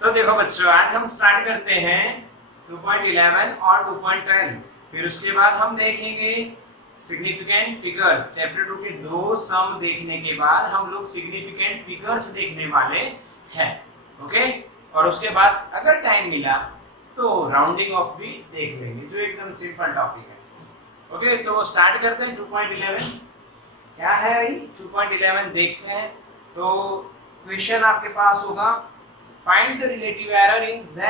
तो देखो बच्चों, आज हम स्टार्ट करते हैं 2.11 और 2.12। फिर उसके बाद हम देखेंगे सिग्निफिकेंट फिगर्स। चैप्टर 2 के दो सम देखने के बाद हम लोग सिग्निफिकेंट फिगर्स देखने वाले हैं। ओके, और उसके बाद अगर टाइम मिला तो राउंडिंग ऑफ भी देख लेंगे, जो एकदम सिंपल टॉपिक है। ओके, तो स्टार्ट करते हैं 2.11। क्या है भाई 2.11 देखते हैं। तो क्वेश्चन आपके पास होगा, find the relative error in z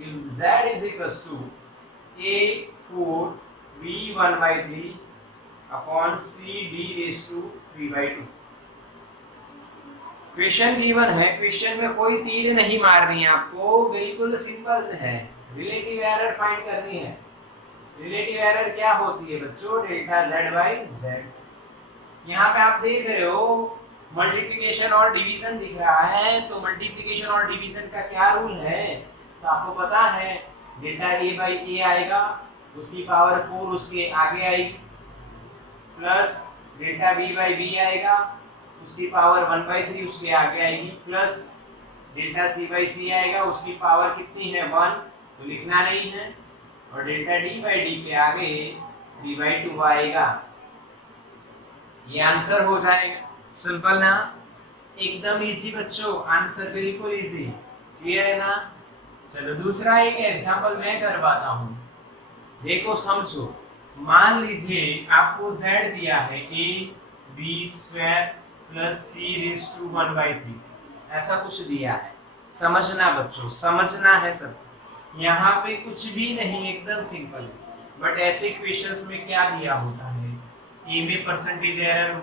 if z is equals to a4 b 1 by 3 upon c d raised to 3 by 2। Question given है, क्वेश्चन में कोई तीर नहीं मारनी है आपको, बिल्कुल सिंपल है। रिलेटिव एरर फाइंड करनी है। रिलेटिव एरर क्या होती है बच्चों? Delta z by z। यहाँ पे आप देख रहे हो मल्टीप्लिकेशन और डिवीजन दिख रहा है, तो मल्टीप्लिकेशन और डिवीजन का क्या रूल है? तो आपको पता है डेल्टा a बाई a आएगा, उसकी पावर 4 उसके आगे आएगी, plus delta b by b आएगा, उसकी पावर 1 बाई 3 उसके आगे आएगी, plus delta c by c आएगा, उसकी पावर कितनी है 1, तो लिखना नहीं है, और डेल्टा d बाई d के आगे 3 बाई 2 आएगा। ये आंसर हो जाएगा। सिंपल ना, एकदम इजी बच्चों, आंसर बिल्कुल इजी। क्लियर है ना? चलो दूसरा एक एग्जांपल मैं करवाता हूँ, देखो समझो। मान लीजिए आपको z दिया है a b square plus c raise to 1 by 3, ऐसा कुछ दिया है। समझना बच्चों, समझना है सब। यहाँ पे कुछ भी नहीं, एकदम सिंपल है। बट ऐसे क्वेश्चंस में क्या दिया होता है? a में परसेंटेज एरर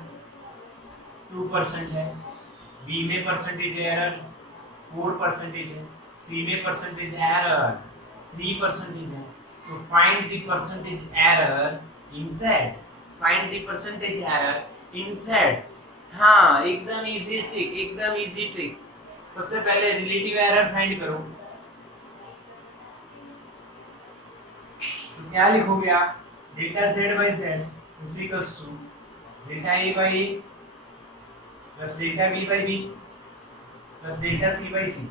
2% है, b में परसेंटेज एरर 4% है, c में परसेंटेज एरर 3% है। तो find the percentage error in z। Find the percentage error in z। हाँ, एकदम इजी ट्रिक, एकदम इजी ट्रिक। सबसे पहले रिलेटिव एरर फाइंड करो। तो क्या लिखोगे आप? Delta z by z is equals to delta a by a plus delta b by b plus delta c by c।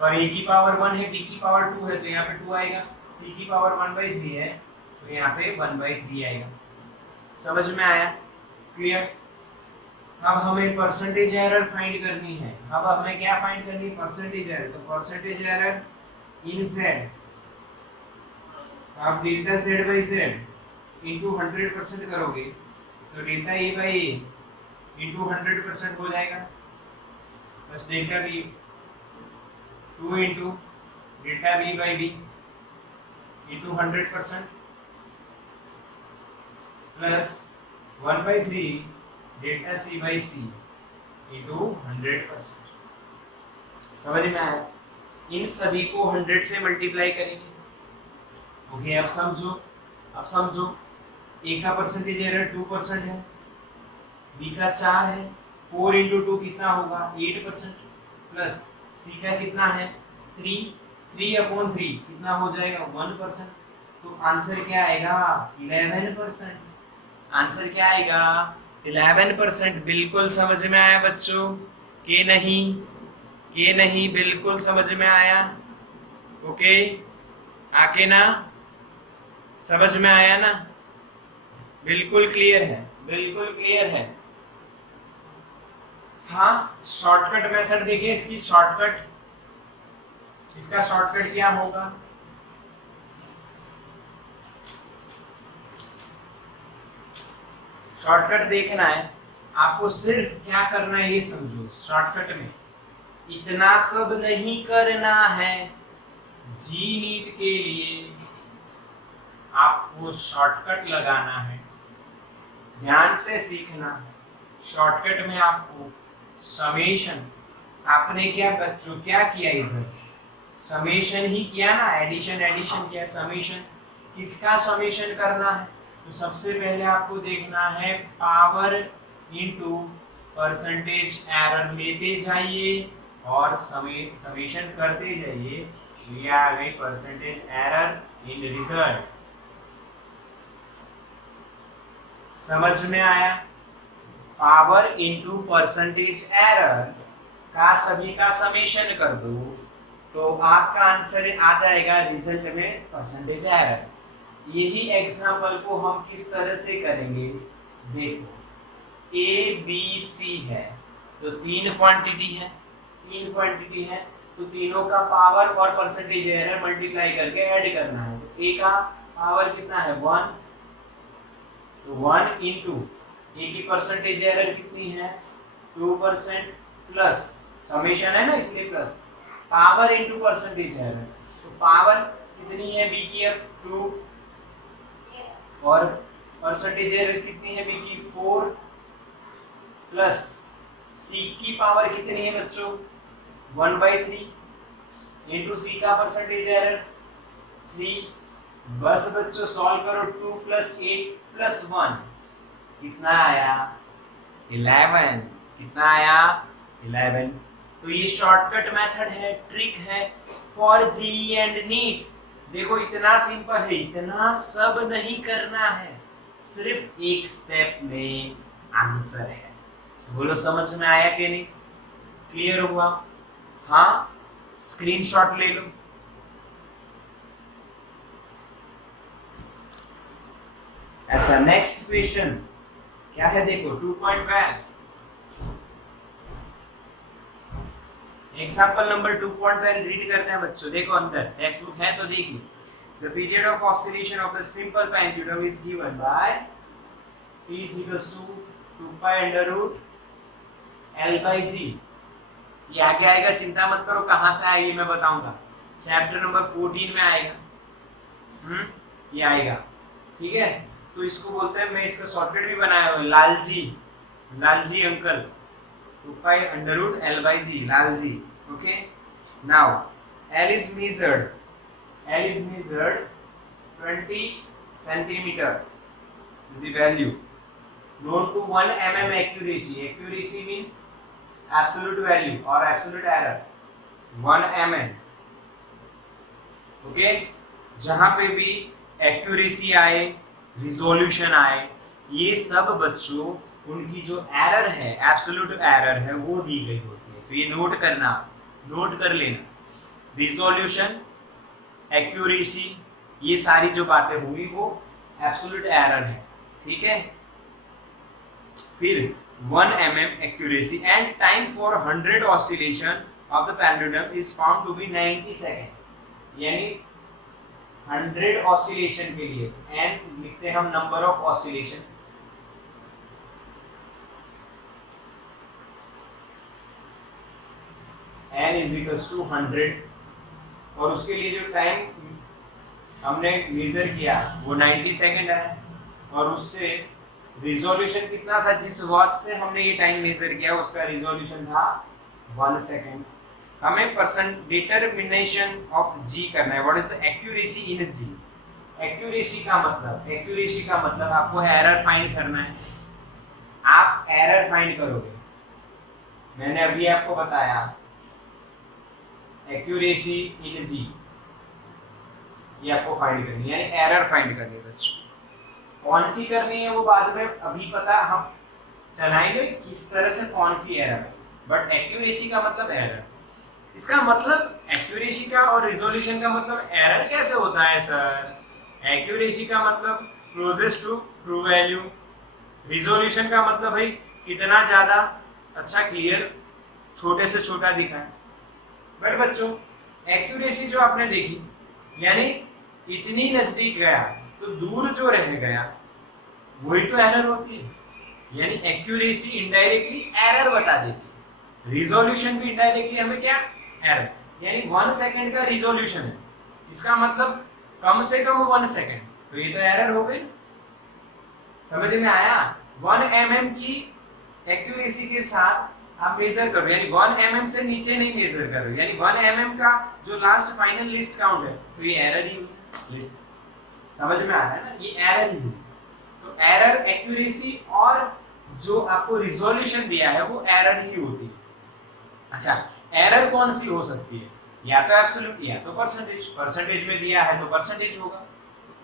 पर a की पावर 1 है, b की पावर 2 है, तो यहाँ पे 2 आएगा। c की पावर 1 बाई 3 है, तो यहाँ पे 1 बाई 3 आएगा। समझ में आया? क्लियर? अब हमें परसेंटेज एरर फाइंड करनी है। अब हमें क्या फाइंड करनी है? Percentage error. तो परसेंटेज एरर इन z, आप delta z by z into 100% करोगे तो delta a by a into 100% हो जाएगा, plus delta b 2 into delta b by b into 100% plus 1 by 3 delta c by c into 100%। समझ में आया? इन सभी को 100 से मल्टीप्लाई करेंगे। ओके, अब समझो, अब समझो। a का परसेंटेज एरर 2% है, b का 4 है, 4 इंटू 2 कितना होगा? 8%, प्लस c का कितना है? 3 अपॉन 3 कितना हो जाएगा? 1%। तो आंसर क्या आएगा? 11%। आंसर क्या आएगा? 11%। बिल्कुल समझ में आया बच्चों कि नहीं? कि नहीं? बिल्कुल समझ में आया? ओके, आके ना? समझ में आया ना? बिल्कुल क्लियर है, बिल्कुल क्लियर है। हाँ, शॉर्टकट मेथड देखिए इसकी। शॉर्टकट, इसका शॉर्टकट क्या होगा? शॉर्टकट देखना है आपको, सिर्फ क्या करना है ये समझो। शॉर्टकट में इतना सब नहीं करना है। जी नीट के लिए आपको शॉर्टकट लगाना है, ध्यान से सीखना है। शॉर्टकट में आपको समेशन, आपने क्या बच्चों क्या किया? इधर समेशन ही किया ना, एडिशन एडिशन किया। समेशन, किसका समेशन करना है? तो सबसे पहले आपको देखना है पावर इनटू परसेंटेज एरर लेते जाइए और समेशन करते जाइए। ये आ गई परसेंटेज एरर इन रिजल्ट। समझ में आया? पावर इनटू परसेंटेज एरर का सभी का समेशन कर दो तो आपका आंसर आ जाएगा रिजल्ट में परसेंटेज एरर। यही एग्जांपल को हम किस तरह से करेंगे, देखो ए बी सी है तो तीन क्वांटिटी है तो तीनों का पावर और परसेंटेज एरर मल्टीप्लाई करके ऐड करना है। तो ए का पावर कितना है 1, तो 1 इंटू ए की परसेंटेज एरर कितनी है 2% प्लस समेशन है ना इसलिए plus power into percentage error. तो पावर कितनी है बी की अब 2 और परसेंटेज एरर कितनी है बी की 4 प्लस सी की पावर कितनी है बच्चों 1/3 इंटू सी का परसेंटेज एरर 3। बस बच्चों सॉल्व करो 2 + 8 + 1 कितना आया 11। कितना आया 11। तो ये शॉर्टकट मेथड है, ट्रिक है फॉर जेईई एंड नीट। देखो इतना सिंपल है, इतना सब नहीं करना है, सिर्फ एक स्टेप में आंसर है। बोलो समझ में आया कि नहीं, क्लियर हुआ? हाँ, स्क्रीनशॉट ले लो। अच्छा नेक्स्ट क्वेश्चन क्या है देखो 2.5 एग्जांपल नंबर 2.5 रीड करते हैं बच्चों। देखो अंदर टेक्स्ट बुक है तो देखिए the period of oscillation of the simple pendulum is given by t is equals to 2 pi under root L/G। ये आगे आएगा, चिंता मत करो कहां से आएगा ये मैं बताऊंगा, चैप्टर नंबर 14 में आएगा। ये आएगा, ठीक है। तो इसको बोलते हैं, मैं इसका शॉर्टकट भी बनाया हुआ है, Lalji uncle 2 pi under root L/G, Lalji. Okay, now L is measured 20 centimeter is the value known to 1 mm accuracy. Accuracy means absolute value or absolute error 1 mm। Okay, जहां पे भी एक्यूरेसी आए, रिजोल्यूशन आए, ये सब बच्चों उनकी जो एरर है, एब्सोल्यूट एरर है, वो दी गई होती है। तो ये नोट कर लेना। रिजोल्यूशन, एक्यूरेसी, ये सारी जो बातें होंगी वो एब्सोल्यूट एरर है, ठीक है। फिर 1 mm accuracy and time for 100 oscillation of the pendulum is found to be 90 second. यानी 100 ऑसिलेशन के लिए n लिखते हैं हम number of oscillation, n is equals to 100, और उसके लिए जो टाइम हमने मेजर किया वो 90 सेकेंड है, और उससे रिजोल्यूशन कितना था, जिस वॉच से हमने ये टाइम मेजर किया उसका रिजोल्यूशन था 1 सेकेंड। हमें परसेंट डिटरमिनेशन ऑफ जी करना है, what is the accuracy in g. Accuracy का मतलब आपको एरर फाइंड करना है। आप एरर फाइंड करोगे, मैंने अभी आपको बताया एक्यूरेसी इन जी, ये आपको फाइंड करनी है, एरर फाइंड करनी है बच्चों। कौन सी करनी है वो बाद में अभी पता हम चलाएंगे किस तरह से कौन सी एरर है, बट एक्यूरेसी का मतलब एरर। इसका मतलब एक्यूरेसी का और रिजोल्यूशन का मतलब एरर कैसे होता है सर? एक्यूरेसी का मतलब closest to true value, resolution का मतलब भाई कितना ज्यादा अच्छा क्लियर छोटे से छोटा दिखा है। बट बच्चों एक्यूरेसी जो आपने देखी यानी इतनी नजदीक गया तो दूर जो रह गया वही तो एरर होती है। यानी एक्यूरेसी इनडायरेक्टली एरर बता देती है, रिजोल्यूशन भी इनडायरेक्टली हमें क्या एरर। यानी 1 सेकेंड का रिजोल्यूशन है, इसका मतलब कम से कम 1 सेकेंड, तो ये तो एरर हो गई। समझ में आया? 1 mm की एक्यूरेसी के साथ आप मेजर करो, यानी 1 mm से नीचे नहीं मेजर करो, यानी 1 mm का जो लास्ट फाइनल लिस्ट काउंट है तो ये एरर ही हुई लिस्ट। समझ में आ रहा है ना, ये एरर ही हुई। तो एरर एक्यूरेसी और जो आपको रिजोल्यूशन दिया है वो एरर ही होती है। अच्छा, एरर कौन सी हो सकती है? या तो एब्सोल्यूट या तो परसेंटेज। परसेंटेज में दिया है तो परसेंटेज होगा,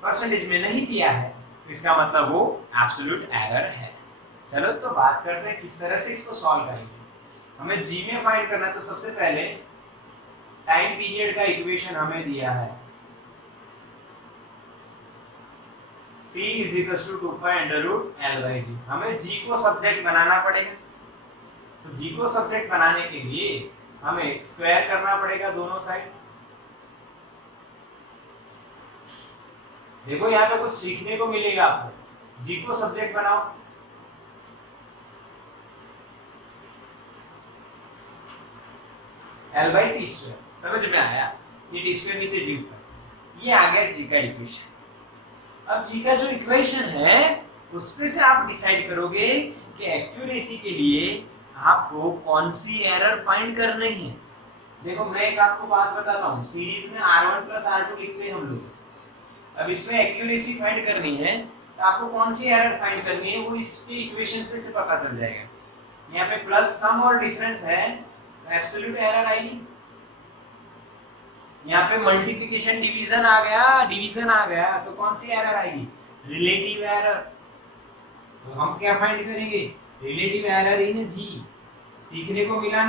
परसेंटेज में नहीं दिया है तो इसका मतलब वो एब्सोल्यूट एरर है। चलो तो बात करते हैं किस तरह से इसको सॉल्व करेंगे। हमें जी में फाइंड करना है, तो सबसे पहले टाइम पीरियड का इक्वेशन हमें दिया है t = 2π√L/g। हमें g को सब्जेक्ट बनाना पड़ेगा, तो g को सब्जेक्ट बनाने के लिए हमें स्क्वायर करना पड़ेगा दोनों साइड। देखो यहाँ पे कुछ सीखने को मिलेगा आपको। g को सब्जेक्ट बनाओ, L/t²। समझ में आया? ये t² नीचे g ऊपर, ये आ गया g का इक्वेशन। अब जी का जो इक्वेशन है उसमें से आप डिसाइड करोगे कि एक्यूरेसी के लिए आपको कौन सी एरर फाइंड करनी है। देखो मैं एक आपको बात बताता हूँ, सीरीज में R1 + R2 लिखते हैं हम लोग। अब इसमें एक्यूरेसी फाइंड करनी है तो आपको कौन सी एरर फाइंड करनी है वो इसके इक्वेशन पे से पता चल जाएगा। यहाँ पे प्लस सम और डिफरेंस है तो एब्सोल्यूट एरर आएगी। यहाँ पे मल्टीप्लिकेशन डिवीजन आ गया तो कौन सी एरर आएगी? Relative error. तो हम क्या फाइंड करेंगे? रिलेटिव एरर इन जी। सीखने को मिला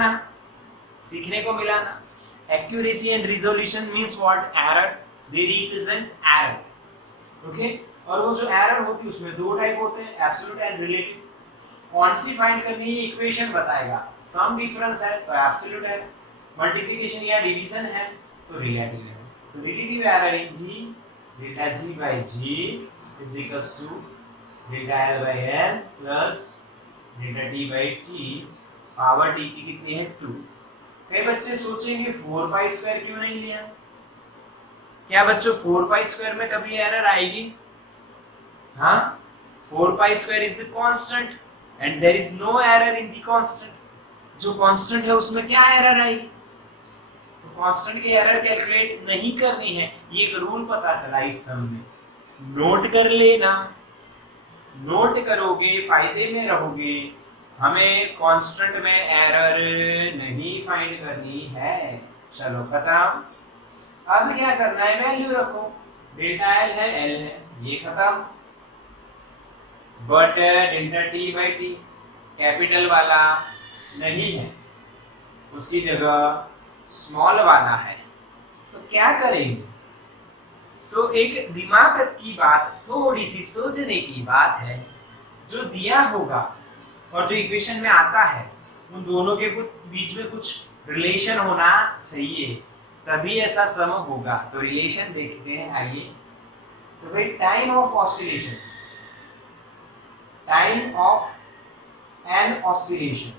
ना? Accuracy and resolution means what? Error. They represents error. Okay. और वो जो एरर होती है उसमें दो टाइप होते हैं, एब्सोल्यूट एंड रिलेटिव। कौन सी फाइंड करनी है इक्वेशन बताएगा। सम डिफरेंस है तो एब्सोल्यूट है, मल्टीप्लिकेशन या डिवीजन है तो रिलेटिव है। तो relative error in g delta g by g is equals to delta l by l plus delta T by t. Power t की कितनी है? 2। कई बच्चे सोचेंगे 4π² क्यों नहीं लिया? क्या बच्चों 4π² में कभी एरर आएगी? हाँ, 4π² is the constant and there is no error in the constant. जो कांस्टेंट है उसमें क्या एरर आएगी? कांस्टेंट की एरर कैलकुलेट नहीं करनी है। ये एक रूल पता चला इस सम में, नोट कर लेना। नोट करोगे फायदे में रहोगे। हमें कांस्टेंट में एरर नहीं फाइंड करनी है। चलो खत्म। अब क्या करना है? वैल्यू रखो। डेल्टा एल है, एल है, ये खत्म। But delta T by t capital वाला नहीं है, उसकी जगह स्मॉल वाला है। तो क्या करेंगे? तो एक दिमाग की बात, थोड़ी सी सोचने की बात है। जो दिया होगा और जो इक्वेशन में आता है उन दोनों के बीच में कुछ रिलेशन होना चाहिए, तभी ऐसा सम होगा। तो रिलेशन देखते हैं, आइए। तो भाई time of oscillation, time of n oscillation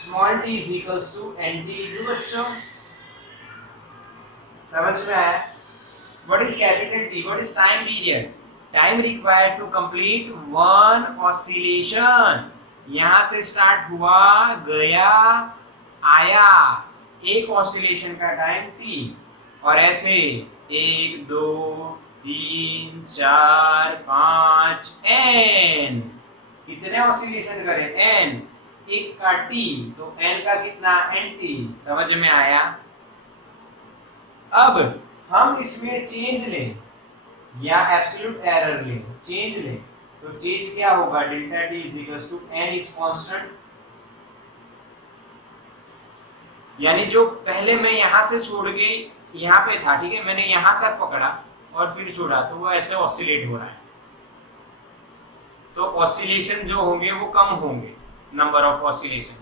small t is equals to nt into बच्चों। समझ में आया? What is capital T? What is time period? Time required to complete one oscillation. यहां से स्टार्ट हुआ, गया, आया, एक ऑसिलेशन का टाइम t। और ऐसे 1 2 3 4 5 n। कितने ऑसिलेशन करें? n। एक का t तो n का कितना? nt। समझ में आया? अब हम इसमें चेंज लें या एब्सोल्यूट एरर लें। चेंज लें तो चेंज क्या होगा? Delta t is equals to n is constant. यानी जो पहले मैं यहां से छोड़ के यहां पे था, ठीक है, मैंने यहां तक पकड़ा और फिर छोड़ा तो वो ऐसे ऑसिलेट हो रहा है। तो ऑसिलेशन जो होंगे वो कम होंगे, नंबर ऑफ ऑसिलेशन,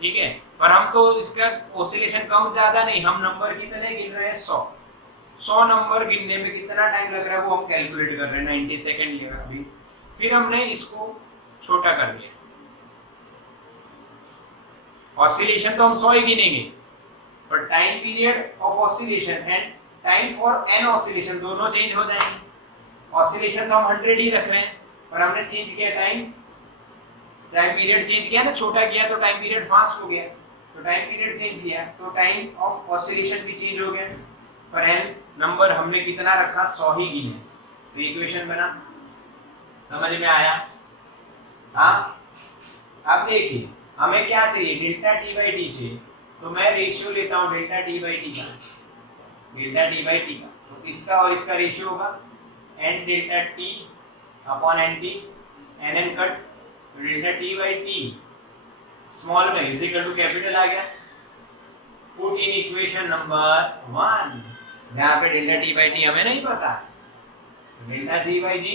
ठीक है। पर हम तो इसका ऑसिलेशन कम ज्यादा नहीं, हम नंबर कितने गिन रहे हैं? 100 नंबर गिनने में कितना टाइम लग रहा है वो हम कैलकुलेट कर रहे हैं। 90 सेकंड लिया अभी। फिर हमने इसको छोटा कर दिया। ऑसिलेशन तो हम 100 ही गिनेंगे, पर time period of oscillation and time for n oscillation दोनों चेंज हो जाएंगे। ऑसिलेशन तो हम 100 ही रख रहे हैं, पर हमने चेंज किया टाइम पीरियड चेंज किया ना, छोटा किया तो टाइम पीरियड फास्ट हो गया। तो टाइम पीरियड चेंज किया तो टाइम ऑफ ऑसिलेशन भी चेंज हो गया। पर एन नंबर हमने कितना रखा? 100 ही गिने। तो इक्वेशन बना। समझ में आया? हाँ। अब देखिए हमें क्या चाहिए? डेल्टा टी बाई टी चाहिए। तो मैं रेशियो लेता हूँ डेल्टा टी बाई टी का। तो इसका और इसका रेशियो होगा n delta T upon N T. N N cut तो delta T by T small में इज इक्वल टू कैपिटल आ गया। पुट इन इक्वेशन नंबर 1, यहाँ पे डेल्टा टी बाई टी हमें नहीं पता, delta g by g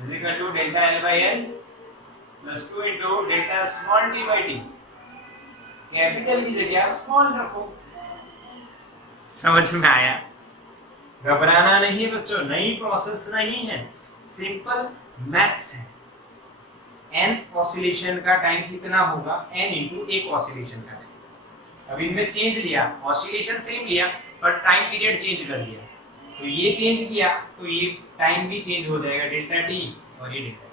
is equal to delta l by l plus 2 into delta small t by t, capital की जगह आप स्मॉल रखो। समझ में आया? घबराना नहीं है बच्चों, नई प्रोसेस नहीं है, सिंपल मैथ्स है। n ऑसिलेशन का टाइम कितना होगा, n इंटू एक ऑसिलेशन का टाइम। अब इनमें चेंज लिया, ऑसिलेशन सेम लिया पर टाइम पीरियड चेंज कर दिया, तो ये चेंज किया तो ये टाइम भी चेंज हो जाएगा, डेल्टा टी और ये डेल्टा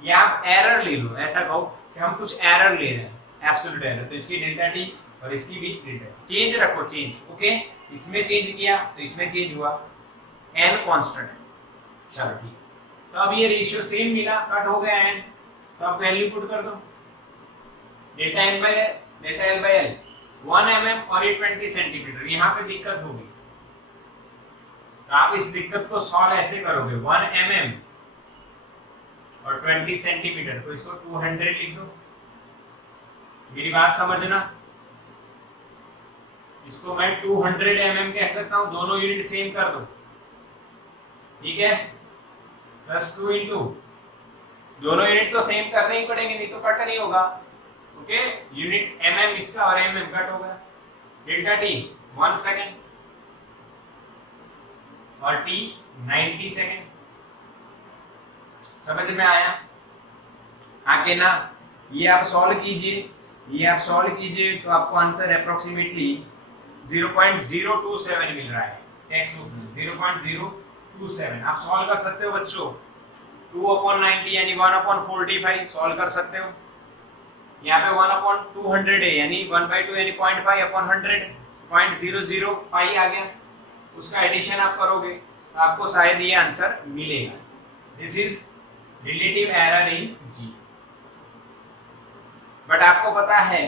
टी। या आप एरर ले लो, ऐसा कहो कि हम कुछ एरर ले रहे हैं, एब्सोल्यूट एरर, तो इसकी डेल्टा टी और इसकी भी डेल्टा टी। चेंज रखो, चेंज, ओके। इसमें चेंज किया तो इसमें चेंज हुआ, n कांस्टेंट है, चलो ठीक। तो अब ये रेशियो सेम मिला, कट हो गया n, तो आप वैल्यू पुट कर दो, delta l by L 1 mm और ये 20 सेंटीमीटर। यहाँ पे दिक्कत होगी, तो आप इस दिक्कत को सॉल्व ऐसे करोगे, 1 mm और 20 सेंटीमीटर, तो इसको 200 लिख दो। मेरी बात समझना, इसको मैं 200 mm कह सकता हूं, दोनों यूनिट सेम कर दो, ठीक है, प्लस 2 इंटू, दोनों यूनिट तो सेम करने ही पड़ेंगे, नहीं तो कट नहीं होगा, ओके। यूनिट mm इसका और mm कट होगा, डेल्टा टी 1 सेकेंड और t 90 सेकेंड। समझ में आया? आगे ना ये आप सॉल्व कीजिए, ये आप सॉल्व कीजिए तो आपको आंसर अप्रोक्सीमेटली 0.027 मिल रहा है, x 0.027। आप सॉल्व कर सकते हो बच्चों, 2/90 यानी 1/45 सॉल्व कर सकते हो। यहाँ पे 1/200 है यानी 1/2 यानी 0.5/100, 0.005 आ गया, उसका एडिशन आप करोगे तो आपको शायद ये आंसर मिलेगा। This is relative error in g. But आपको पता है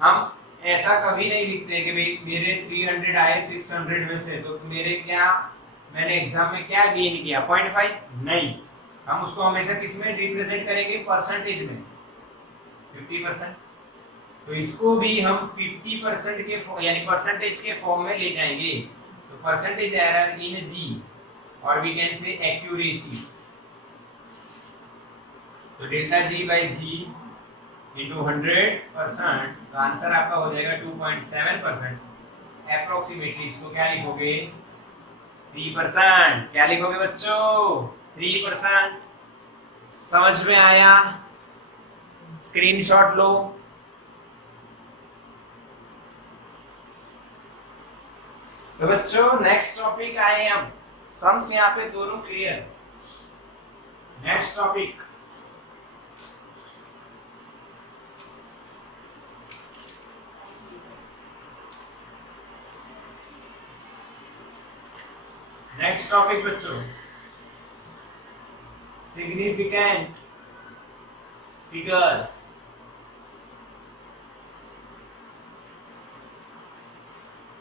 हम ऐसा कभी नहीं लिखते कि भाई मेरे 300 आए 600 में से, तो मेरे क्या, मैंने एग्जाम में क्या गेन किया 0.5, नहीं, हम उसको हमेशा किस में रिप्रेजेंट करेंगे, परसेंटेज में, 50%। तो इसको भी हम 50% के यानी परसेंटेज के फॉर्म में ले जाएंगे, तो परसेंटेज एरर इन जी और वी कैन से एक्यूरेसी, तो delta g by g into 100%, तो आंसर आपका हो जाएगा 2.7%। अप्रोक्सीमेटली इसको क्या लिखोगे, 3%। क्या लिखोगे बच्चों, 3%। समझ में आया? स्क्रीनशॉट लो। तो बच्चों नेक्स्ट टॉपिक आए हम, सम्स यहाँ पे दोनों clear. Next topic, next topic बच्चों, सिग्निफिकेंट फिगर्स।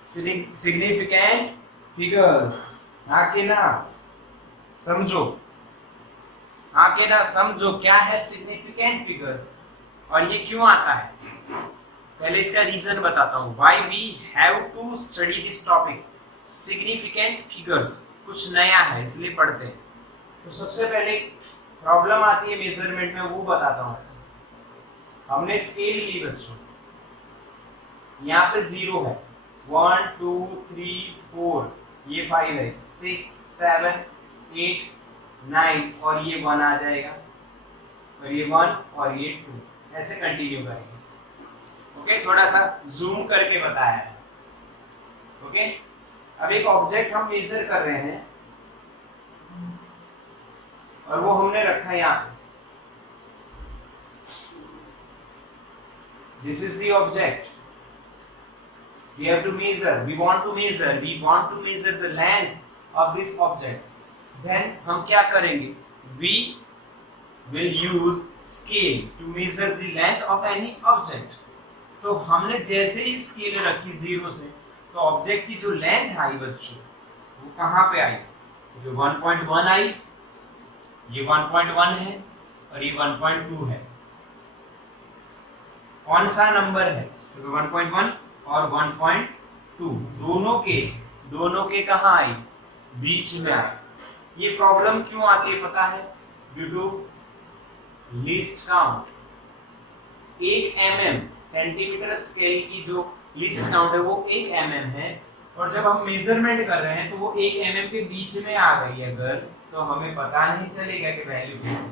सिग्निफिकेंट फिगर्स, आके ना समझो, आके ना समझो क्या है सिग्निफिकेंट फिगर्स और ये क्यों आता है। पहले इसका रीजन बताता हूँ, why we have to study this topic. Significant figures कुछ नया है इसलिए पढ़ते हैं। तो सबसे पहले प्रॉब्लम आती है मेजरमेंट में, वो बताता हूँ। हमने स्केल ली बच्चों, यहाँ पे 0 है, 1 2 3 4, ये 5 है, 6 7 8 9 और ये 1 आ जाएगा, और ये 1 और ये 2, ऐसे कंटिन्यू करेंगे। ओके, थोड़ा सा जूम करके बताया है। ओके, अब एक ऑब्जेक्ट हम मेजर कर रहे हैं और वो हमने रखा है यहाँ पे। This is the object. We have to measure. We want to measure the length of this object. Then हम क्या करेंगे? We will use scale to measure the length of any object. तो हमने जैसे ही स्केल रखी 0 से, तो ऑब्जेक्ट की जो लेंथ आई बच्चों, वो कहाँ पे आई? जो 1.1 आई, ये 1.1 है और ये 1.2 है, कौन सा नंबर है, तो 1.1 और 1.2 दोनों के कहाँ आई, बीच में आई। ये प्रॉब्लम क्यों आती है पता है, due to least count. 1 mm centimetre scale की जो लीस्ट काउंट है वो 1 mm है, और जब हम मेजरमेंट कर रहे हैं तो वो 1 mm के बीच में आ गई अगर, तो हमें पता नहीं चलेगा कि वैल्यू क्या है।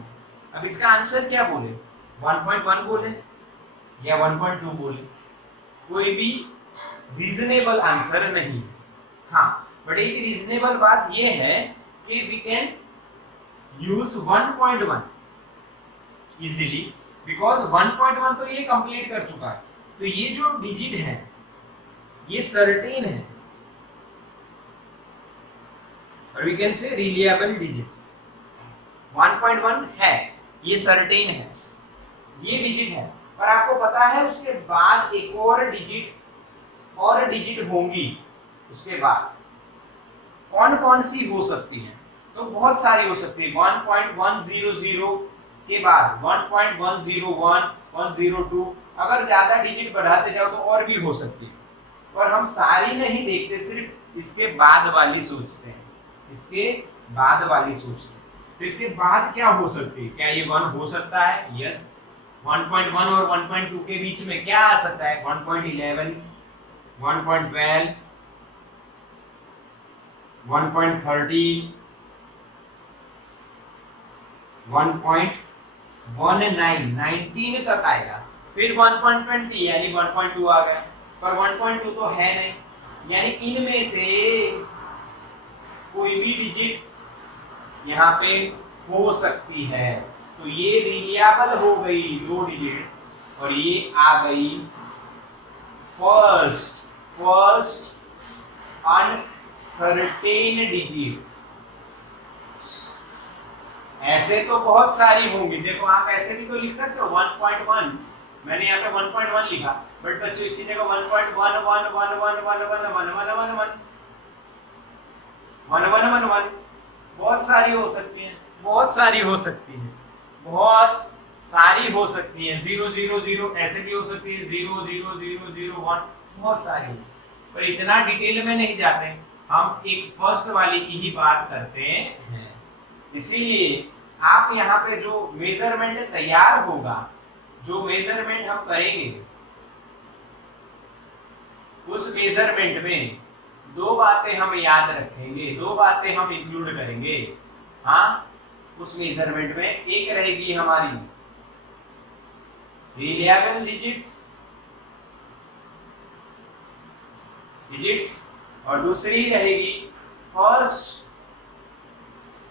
अब इसका आंसर क्या बोले, 1.1 बोले या 1.2 बोले, कोई भी रीजनेबल आंसर नहीं। हाँ, बट एक रीजनेबल बात ये है कि we can use 1.1 easily, because 1.1 तो ये कंप्लीट कर चुका है, तो ये जो डिजिट है ये सर्टेन है, और we can say reliable digits. 1.1 है, ये सर्टेन है, ये डिजिट है, पर आपको पता है उसके बाद एक और डिजिट होंगी, उसके बाद कौन कौन सी हो सकती है, तो बहुत सारी हो सकती है। 1.100 के बाद 1.101, 102, अगर ज्यादा डिजिट बढ़ाते जाओ तो और भी हो सकती है, पर हम सारी नहीं देखते, सिर्फ इसके बाद वाली सोचते हैं, इसके बाद वाली सोचते हैं। तो इसके बाद क्या हो सकती है, क्या ये 1 हो सकता है, यस। 1.1 और 1.2 के बीच में क्या आ सकता है, 1.11, 1.12, 1.13, 1.19 तक आएगा, फिर 1.20 यानी 1.2 आ गया, पर 1.2 तो है नहीं, यानी इनमें से कोई भी डिजिट यहाँ पे हो सकती है, तो ये रिलायबल हो गई 2 डिजिट्स, और ये आ गई फर्स्ट अनसर्टेन डिजिट। ऐसे तो बहुत सारी होंगी, देखो आप ऐसे भी तो लिख सकते हो 1.1, मैंने यहाँ पे 1.1 लिखा, बट बच्चों इसकी जगह 1.1 बहुत सारी हो सकती है, बहुत सारी हो सकती है, बहुत सारी हो सकती है, 000 ऐसे भी हो सकती है, 00001, बहुत सारी, पर इतना डिटेल में नहीं जाते, हम एक फर्स्ट वाली की ही बात करते हैं। इसीलिए आप यहाँ पे जो मेजरमेंट तैयार होगा, जो मेजरमेंट हम करेंगे, उस मेजरमेंट में 2 बातें हम याद रखेंगे, 2 बातें हम इंक्लूड करेंगे। हाँ, उस मेजरमेंट में एक रहेगी हमारी रिलायबल डिजिट्स और दूसरी रहेगी first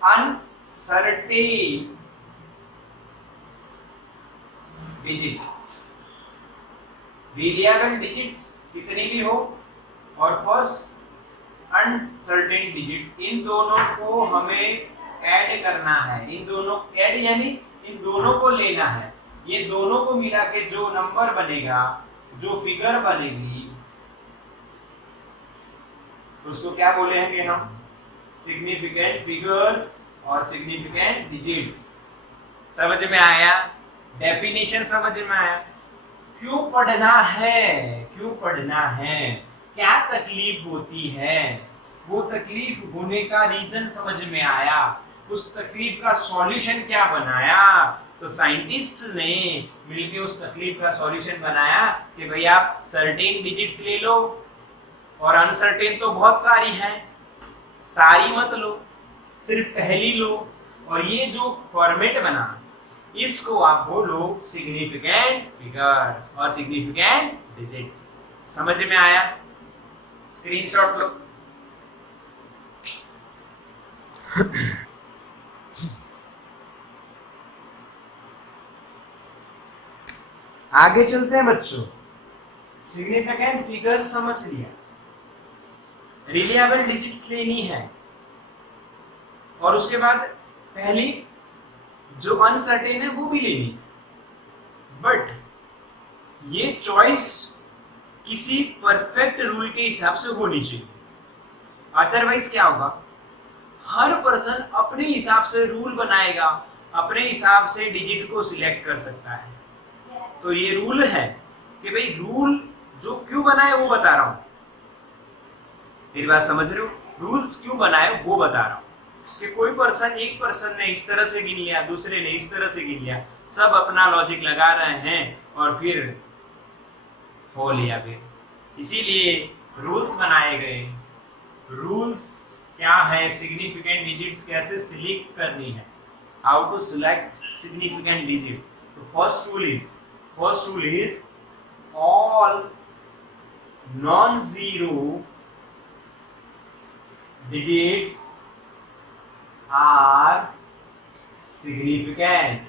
uncertain digit. Reliable digits कितनी भी हो और फर्स्ट अनसर्टेन डिजिट, इन दोनों को हमें ऐड करना है, इन दोनों ऐड यानी इन दोनों को लेना है, ये दोनों को मिला के जो नंबर बनेगा, जो फिगर बनेगी, उसको क्या बोले हैं कि हम सिग्निफिकेंट फिगर्स और सिग्निफिकेंट डिजिट्स। समझ में आया, डेफिनेशन समझ में आया, क्यों पढ़ना है, क्यों पढ़ना है, क्या तकलीफ होती है, वो तकलीफ होने का रीजन समझ में आया, उस तकलीफ का सॉल्यूशन क्या बनाया, तो साइंटिस्ट ने मिलकर उस तकलीफ का सॉल्यूशन बनाया कि भाई आप सर्टेन डिजिट्स ले लो, और अनसर्टेन तो बहुत सारी हैं, सारी मत लो, सिर्फ पहली लो, और ये जो फॉर्मेट बना इसको आप बोलो सिग्निफिकेंट फिगर्स और सिग्निफिकेंट डिजिट्स। समझ में आया, स्क्रीनशॉट लो। आगे चलते हैं बच्चों, सिग्निफिकेंट फिगर्स समझ लिया, रिलायबल डिजिट्स लेनी है, और उसके बाद पहली जो अनसर्टेन है वो भी लेनी है, बट ये चॉइस किसी परफेक्ट रूल के हिसाब से होनी चाहिए, अदरवाइज क्या होगा, हर पर्सन अपने हिसाब से रूल बनाएगा, अपने हिसाब से डिजिट को सिलेक्ट कर सकता है, तो ये रूल है कि भाई रूल जो क्यों बनाए वो बता रहा हूं, मेरी बात समझ रहे हो? रूल्स क्यों बनाए वो बता रहा हूं कि कोई पर्सन, एक पर्सन ने इस तरह से गिन लिया, दूसरे ने इस तरह से गिन लिया, सब अपना लॉजिक लगा रहे हैं और फिर हो लिया फिर, इसीलिए रूल्स बनाए गए। रूल्स क्या है? सिग्निफिकेंट डिजिट्स कैसे सिलेक्ट करनी है, how to select significant digits. तो first rule is all non-zero digits are significant.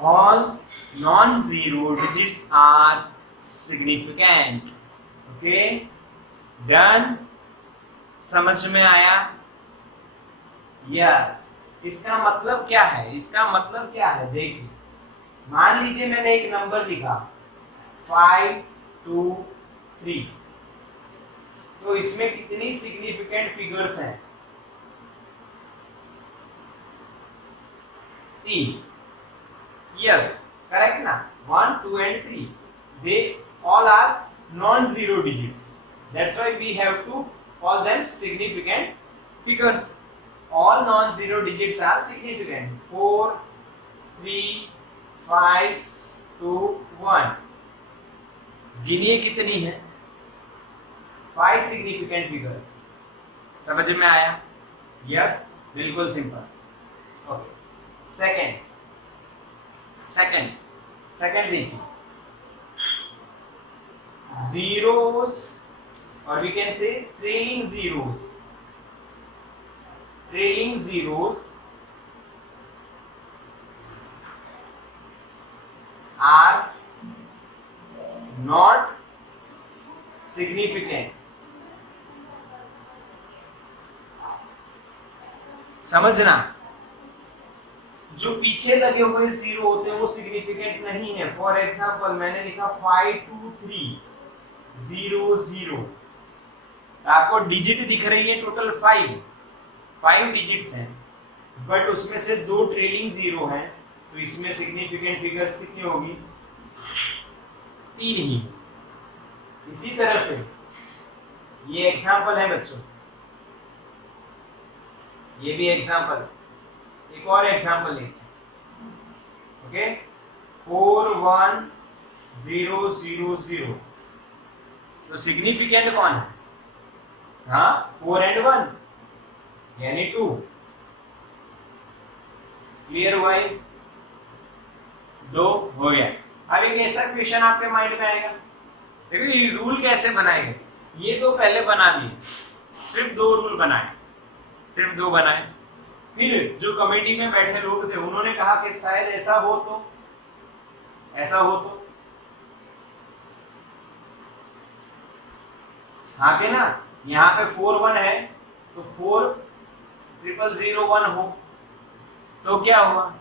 All non-zero digits are significant. Okay, done? समझ में आया? Yes. इसका मतलब क्या है? इसका मतलब क्या है? देखिए, मान लीजिए मैंने एक नंबर लिखा 5 2 3, तो इसमें कितनी सिग्निफिकेंट फिगर्स हैं? 3। यस, करेक्ट ना? 1 2 and 3, they all are non-zero digits, that's why we have to call them significant figures. All non-zero digits are significant. 4 3 5 2 1, गिनिए कितनी है? 5 सिग्निफिकेंट फिगर्स। समझ में आया? यस, बिल्कुल सिंपल। ओके, सेकंड देखिए, जीरोस और we can say trailing zeros are not significant. समझना, जो पीछे लगे हुए जीरो होते हैं वो सिग्निफिकेंट नहीं है। फॉर एग्जांपल मैंने लिखा 5 2 3 0 0, आपको डिजिट दिख रही है टोटल 5 डिजिट्स हैं, बट उसमें से 2 ट्रेलिंग जीरो हैं, तो इसमें सिग्निफिकेंट फिगर्स कितनी होगी? 3 ही। इसी तरह से ये एग्जांपल है बच्चों, ये भी एग्जांपल, एक और एग्जांपल लेते हैं। ओके, 4 1 0 0 0, तो सिग्निफिकेंट कौन है? हाँ, 4 and 1 यानी 2। क्लियर हुआ? 2 हो गया। अब एक ऐसा क्वेश्चन आपके माइंड में आएगा, देखो ये रूल कैसे बनाएंगे? ये दो पहले बना दिए, सिर्फ 2 रूल बनाए, सिर्फ 2 बनाए। फिर जो कमेटी में बैठे लोग थे उन्होंने कहा कि शायद ऐसा हो तो हाँ के ना, यहाँ पे 4 1 है तो 4 0 0 1 हो तो क्या हुआ?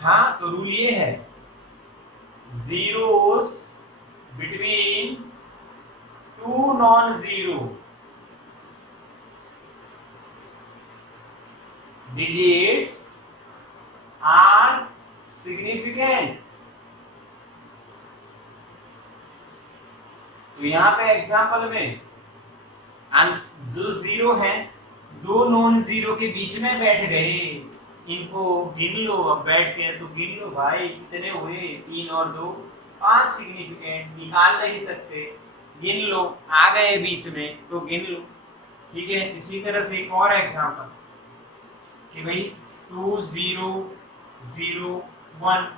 हाँ, तो रूल ये है, zeros between 2 non-zero digits are significant. तो यहाँ पे एग्जांपल में जो जीरो है, 2 नॉन जीरो के बीच में बैठ गए, इनको गिन लो। अब बैठ के तो गिन लो भाई, कितने हुए? 3 और 2 5 सिग्निफिकेंट, निकाल नहीं सकते, गिन लो। आ गए बीच में तो गिन लो, ठीक है। इसी तरह से एक और एग्जांपल कि भाई 2 0 0 1,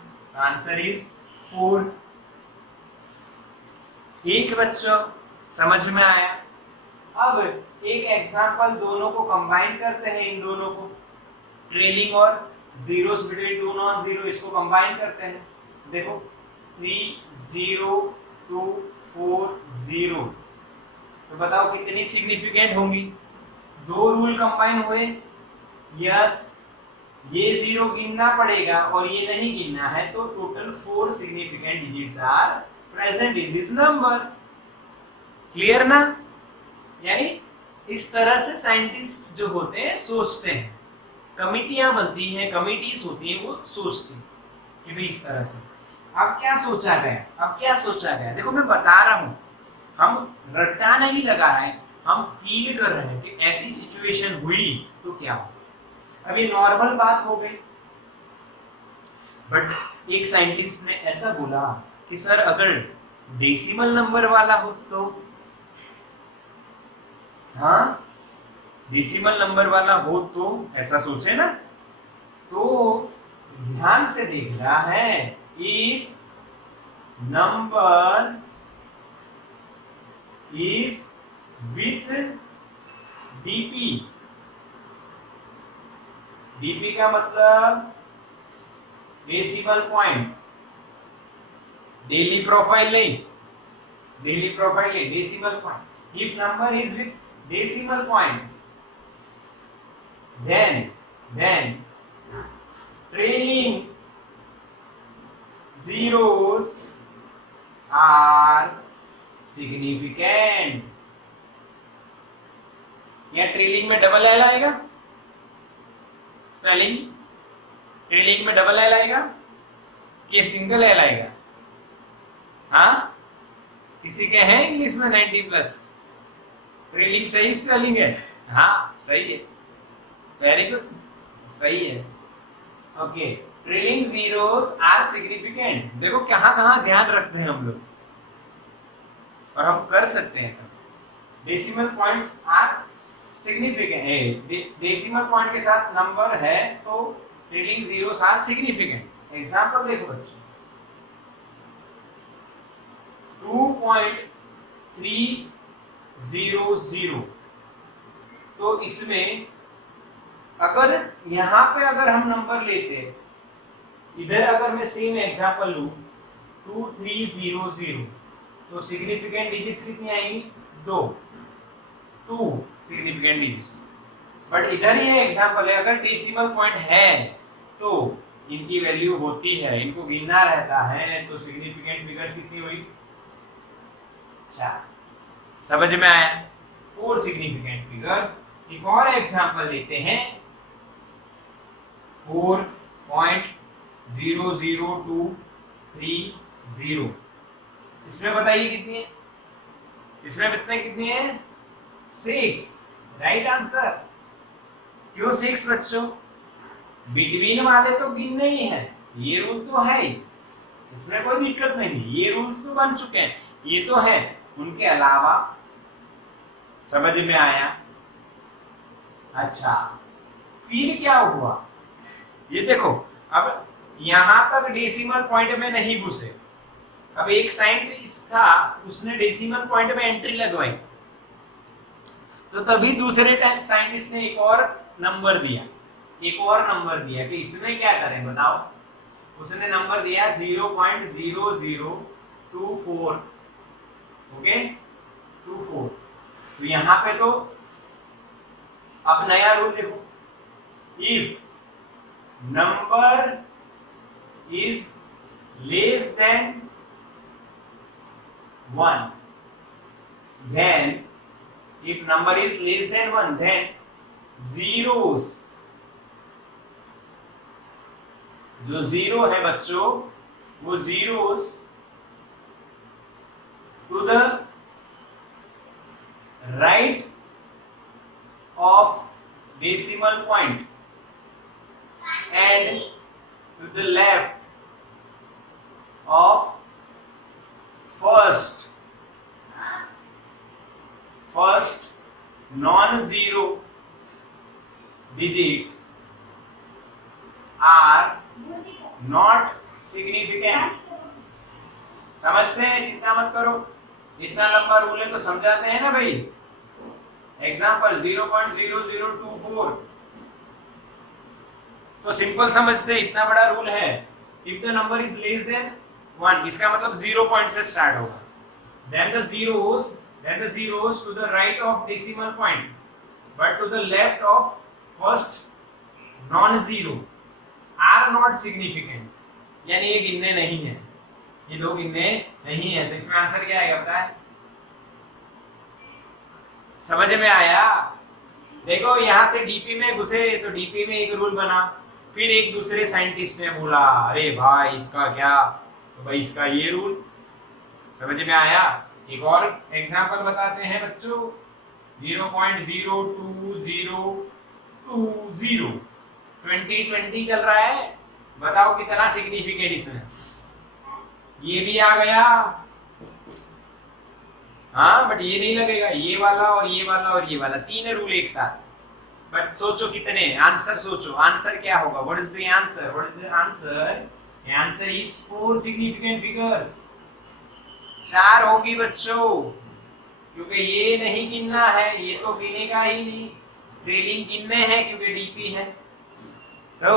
आंसर इज 4। एक बच्चों समझ में आया? अब एक एग्जांपल दोनों को कंबाइन करते हैं, इन दोनों को, ट्रेलिंग और जीरोस बिटवीन 2 नॉन जीरो, इसको कंबाइन करते हैं। देखो 3 0 2 4 0, तो बताओ कितनी सिग्निफिकेंट होंगी? 2 रूल कंबाइन हुए। यस, ये जीरो गिनना पड़ेगा और ये नहीं गिनना है, तो total 4 significant digits are present in this number. Clear ना? यानी इस तरह से साइंटिस्ट जो होते हैं सोचते हैं, कमिटियां बनती हैं, कमिटीज होती हैं, वो सोचती हैं। कि भाई इस तरह से। अब क्या सोचा गया, देखो मैं बता रहा हूं, हम रट्टा नहीं लगा रहे हैं, हम फील कर रहे हैं कि ऐसी सिचुएशन हुई तो क्या हो। अब ये नॉर्मल बात हो गई, बट एक साइंटिस्ट ने ऐसा बोला कि सर अगर डेसिमल नंबर वाला हो तो, हाँ डेसिमल नंबर वाला हो तो, ऐसा सोचे ना, तो ध्यान से देखना है, if number is with DP, DP का मतलब डेसिमल पॉइंट, डेली प्रोफाइल नहीं, decimal point. If number is with decimal point, then trailing zeros are significant। या ट्रेलिंग में डबल एल आएगा, स्पेलिंग ट्रेलिंग में डबल एल आएगा कि सिंगल एल आएगा? हाँ, किसी के हैं इंग्लिश में 90+? ट्रेलिंग सही स्पेलिंग है? हाँ सही है, वेरी गुड, सही है। Okay, trailing zeros are significant. देखो कहाँ कहाँ ध्यान रखते हैं हम लोग, और हम कर सकते हैं सब। Decimal points are significant, decimal point के साथ नंबर है तो trailing zeros are significant. Example देखो बच्चों, 2.300, तो इसमें अगर यहां पे अगर हम नंबर लेते, इधर अगर मैं सेम एग्जांपल लूं 2300, तो सिग्निफिकेंट डिजिट्स कितनी आएंगी? 2 सिग्निफिकेंट डिजिट्स। बट इधर ये एग्जांपल है, अगर डेसिमल पॉइंट है तो इनकी वैल्यू होती है, इनको गिनना रहता है, तो सिग्निफिकेंट फिगर्स कितनी हुई? 4। समझ में आया? 4 सिग्निफिकेंट फिगर्स। एक और एग्जांपल लेते हैं, 4.00230। इसमें बताइए कितनी है? इसमें कितनी है? 6। Right answer. क्यों 6 बच्चों? बिटवीन वाले तो गिनने ही है, ये रूल तो है ही, इसमें कोई दिक्कत नहीं, ये रूल्स तो बन चुके हैं, ये तो है। उनके अलावा समझ में आया? अच्छा, फिर क्या हुआ ये देखो, अब यहां तक डेसिमल पॉइंट में नहीं घुसे। अब एक साइंटिस्ट था, उसने डेसिमल पॉइंट में एंट्री लगवाई, तो तभी दूसरे साइंटिस्ट ने एक और नंबर दिया कि इसमें क्या करें बताओ। उसने नंबर दिया 0.0024, ओके 24। तो यहां पे तो अब नया रूल लिखो, if number is less than 1, then if number is less than 1, then zeros, जो जीरो है बच्चों, वो zeros to the right of decimal point and to the left of first non-zero digit are not significant। समझते हैं? चिंता मत करो, इतना लंबा रूल है तो समझाते हैं ना भाई। एग्जांपल 0.0024, तो सिंपल समझते हैं, इतना बड़ा रूल है। If the number is less than 1, इसका मतलब 0 पॉइंट से स्टार्ट होगा, then the zeros to the right of decimal point but to the left of first non-zero are not significant, यानी ये गिनने नहीं है, ये लोग गिनने नहीं है। तो इसमें आंसर क्या आएगा बताएं? समझ में आया? देखो यहां से डीपी में घुसे तो डीपी में एक रूल बना, फिर एक दूसरे साइंटिस्ट ने बोला अरे भाई इसका क्या, तो भाई इसका ये रूल। समझ में आया? एक और एग्जांपल बताते हैं बच्चों। 0.02020 2020 चल रहा है, बताओ कितना सिग्निफिकेंट इसमें। ये भी आ गया, हाँ बट ये नहीं लगेगा, ये वाला और ये वाला और ये वाला, तीन रूल एक साथ। बट सोचो कितने, आंसर सोचो, आंसर क्या होगा? What is the answer? What is the answer? The answer is 4 significant figures. 4 होगी बच्चों, क्योंकि ये नहीं गिनना है, ये तो गिनेगा ही नहीं, ट्रेलिंग गिनने हैं क्योंकि डीपी है। तो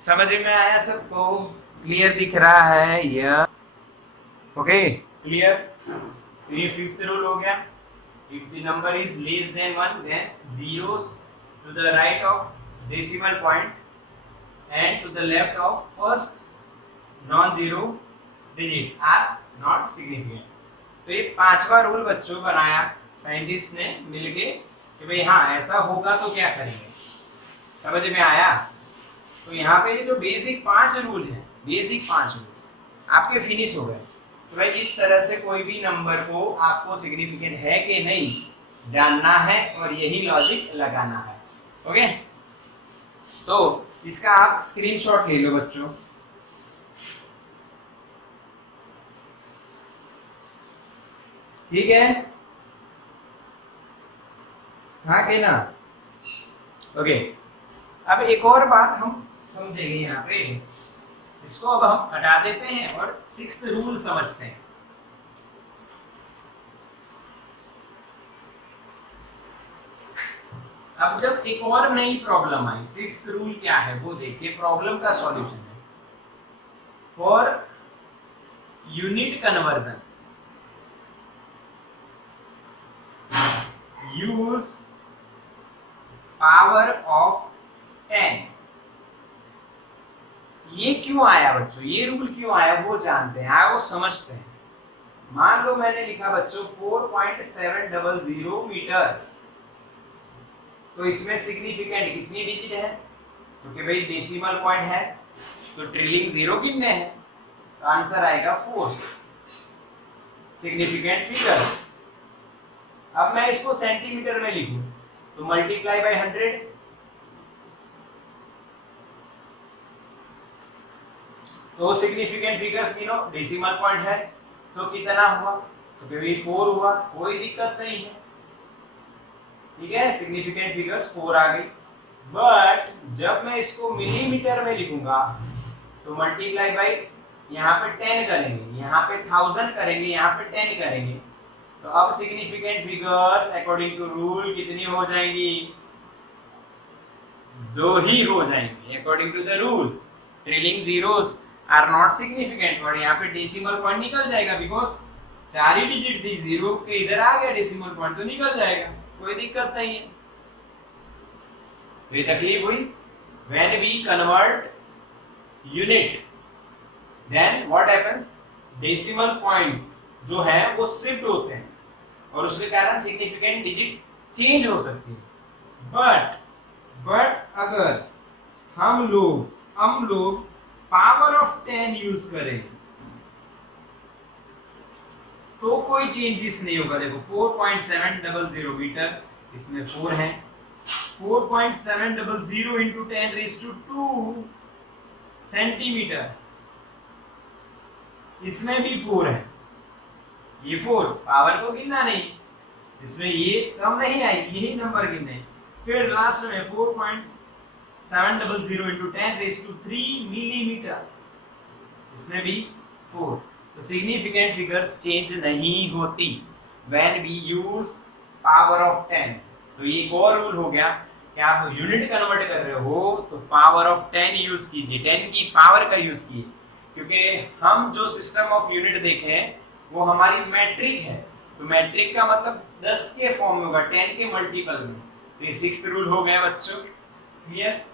समझ में आया सबको? क्लियर दिख रहा है ये? Okay clear? तो ये 5th रूल हो गया। If the number is less than 1 then zeros to the right of decimal point and to the left of first non-zero digit are not significant। तो ये 5वां रूल बच्चों बनाया साइंटिस्ट ने मिलके कि भाई हाँ ऐसा होगा तो क्या करेंगे। समझ में आया? तो यहाँ पे ये जो बेसिक 5 रूल है, बेसिक 5 रूल आपके फिनिश हो गए। तो भाई इस तरह से कोई भी नंबर को आपको सिग्निफिकेंट है कि नहीं जानना है और यही लॉजिक लगाना है। ओके, तो इसका आप स्क्रीनशॉट ले लो बच्चों। ठीक है, हाँ के ना? ओके, अब एक और बात हम समझेंगे यहाँ पे, इसको अब हम हटा देते हैं और 6th रूल समझते हैं। अब जब एक और नई प्रॉब्लम आई, 6th रूल क्या है वो देखिए, प्रॉब्लम का सॉल्यूशन है। For unit conversion use power of 10। ये क्यों आया बच्चों, ये रूल क्यों आया वो जानते हैं, आया वो समझते हैं। मान लो मैंने लिखा बच्चों 4.700 मीटर, तो इसमें सिग्निफिकेंट कितनी डिजिट है? क्योंकि भाई डेसिमल पॉइंट है तो ट्रिलिंग 0 गिनने हैं, तो आंसर आएगा 4 सिग्निफिकेंट फिगर्स। अब मैं इसको सेंटीमीटर में लिखूं तो मल्टीप्लाई बाय 100, तो सिग्निफिकेंट फिगर्स गिनो, डेसिमल पॉइंट है तो कितना हुआ? तो भाई 4 हुआ, कोई दिक्कत नहीं है। ठीक है, सिग्निफिकेंट फिगर्स 4 आ गई। बट जब मैं इसको मिलीमीटर में लिखूंगा तो मल्टीप्लाई बाय यहाँ पे 10 करेंगे, यहाँ पे 1000 करेंगे, यहाँ पे 10 करेंगे, तो अब significant figures according to rule कितनी हो जाएंगी? 2 ही हो जाएंगी according to the rule. Trailing zeros are not significant, और यहाँ पे डेसिमल पॉइंट निकल जाएगा बिकॉज 4 ही डिजिट थी, 0 के इधर आ गया डेसिमल पॉइंट तो निकल जाएगा, कोई दिक्कत नहीं है। कोई तकलीफ हुई? When we convert unit then what happens? Decimal points जो है वो शिफ्ट होते हैं और उसके कारण सिग्निफिकेंट डिजिट्स चेंज हो सकती है। बट अगर हम लोग पावर ऑफ 10 यूज करें तो कोई चेंजेस नहीं होगा। देखो 4.700 मीटर, इसमें 4 है, 4.700 into 10 raised to 2 सेंटीमीटर, इसमें भी 4 है, ये 4 पावर को गिनना नहीं, इसमें ये कम नहीं आएगी, यही नंबर गिनने। फिर लास्ट में 4.700 into 10 raised to 3 मिलीमीटर, इसमें भी 4। तो सिग्निफिकेंट फिगर्स चेंज नहीं होती when we use power of 10। तो ये एक और रूल हो गया कि आप यूनिट कन्वर्ट कर रहे हो तो पावर ऑफ 10 यूज कीजिए, 10 की पावर का यूज कीजिए, क्योंकि हम जो सिस्टम ऑफ यूनिट देखे हैं वो हमारी मैट्रिक है, तो मैट्रिक का मतलब 10 के फॉर्म में होगा, 10 के मल्टीपल में। तो ये 6th रूल हो गया बच्चों, क्लियर?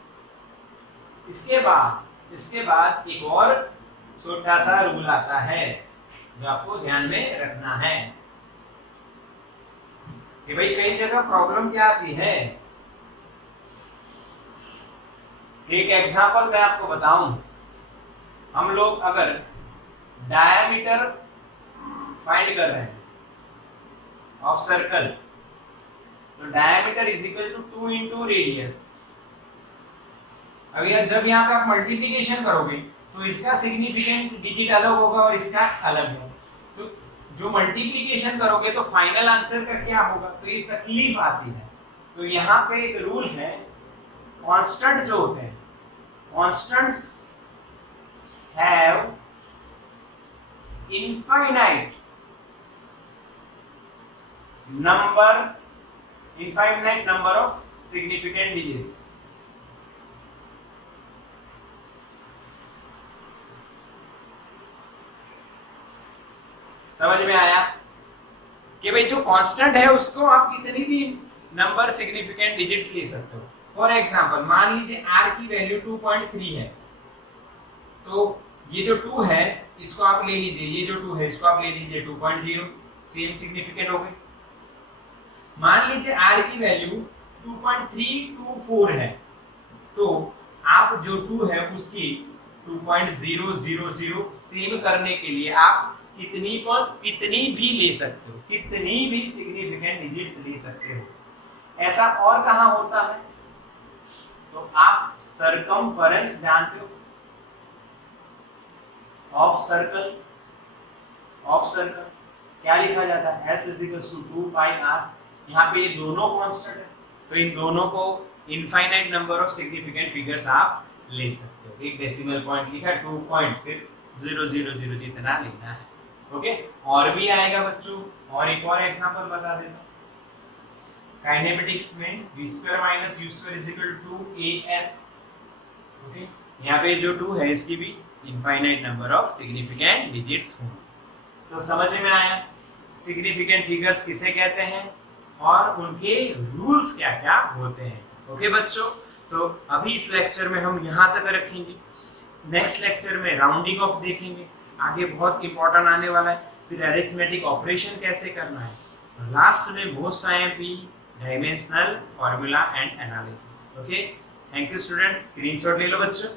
इसके बाद एक और छोटा सा रूल आता है जो आपको ध्यान में रखना है कि भाई कई जगह प्रॉब्लम क्या आती है एक एग्जांपल मैं आपको बताऊं, हम लोग अगर डायमीटर फाइंड कर रहे हैं ऑफ सर्कल, तो diameter is equal to 2 into radius. अब यार जब यहाँ पे आप मल्टीप्लीकेशन करोगे तो इसका सिग्निफिकेंट डिजिट अलग होगा और इसका अलग है, तो जो मल्टीप्लीकेशन करोगे तो फाइनल आंसर का क्या होगा, तो ये तकलीफ आती है। तो यहाँ पे एक रूल है, कांस्टेंट जो होते हैं, constants have infinite number of significant digits. समझ में आया कि भाई जो कांस्टेंट है उसको आप कितनी भी नंबर सिग्निफिकेंट डिजिट्स ले सकते हो। फॉर एग्जांपल मान लीजिए r की वैल्यू 2.3 है, तो ये जो 2 है इसको आप ले लीजिए, ये जो 2 है इसको आप ले लीजिए 2.0, सेम सिग्निफिकेंट हो गई। मान लीजिए r की वैल्यू 2.324 है, तो आप जो 2 है उसकी 2.000 सेव करने के लिए आप कितनी भी ले सकते हो, कितनी भी सिग्निफिकेंट डिजिट्स ले सकते हो। ऐसा और कहां होता है, तो आप सरकमफेरेंस जानते हो ऑफ सर्कल, क्या लिखा जाता है, s = 2 पाई r। यहाँ पे ये दोनों कांस्टेंट है, तो इन दोनों को infinite number of significant figures आप ले सकते हो। एक डेसिमल पॉइंट लिखा, 2 पॉइंट फिर 000 जितना लेना है। ओके, और भी आएगा बच्चों, और एक और एग्जांपल बता देता हूं। काइनेमेटिक्स में v² - u² = as। ओके, यहाँ पे जो 2 है इसकी भी infinite number of significant digits होंगे। तो समझ में आया सिग्निफिकेंट फिगर्स किसे कहते हैं और उनके रूल्स क्या क्या होते हैं। ओके बच्चों, तो अभी इस लेक्चर में हम यहाँ तक रखेंगे। नेक्स्ट लेक्चर में राउंडिंग ऑफ देखेंगे, आगे बहुत इंपॉर्टेंट आने वाला है। फिर अरिथमेटिक ऑपरेशन कैसे करना है, लास्ट में most IMP, dimensional, formula and analysis. Okay, thank you students, screenshot ले लो बच्चों।